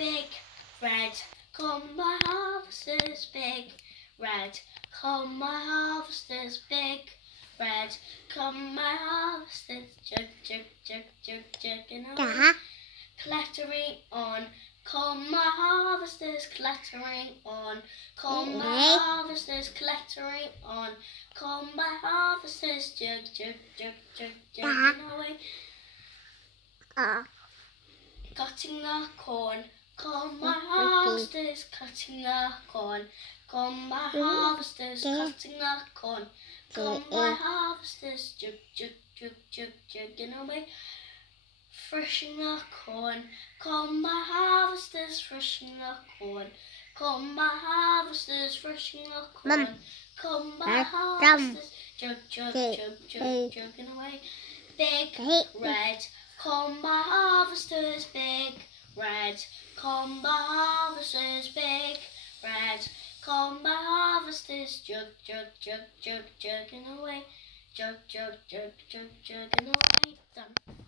big, red. Come my harvest is big, red. Come my harvest is big, red. Come my harvest is jug, jug, jug, jug, jugging away. Clattering on. Come my harvest is clattering on. Come my harvest is clattering on. Come my harvest is jug, jug, jug, jug, jugging away. Cutting the corn. Come my harvest is cutting the corn. Come my harvest is cutting the corn. Come my harvest is jug, jug, jug, jug, jugging away. Threshing the corn. Come my harvest is threshing the corn. Come my harvest is threshing the corn. Come my harvest is jug, jug, jug, jug, jugging away. Big, red. Come my harvest is big, red. Come my harvest is big, red. Come my harvest is jug, jug, jug, jug, jugging away. Jug, jug, jug, jug, jugging away. Done.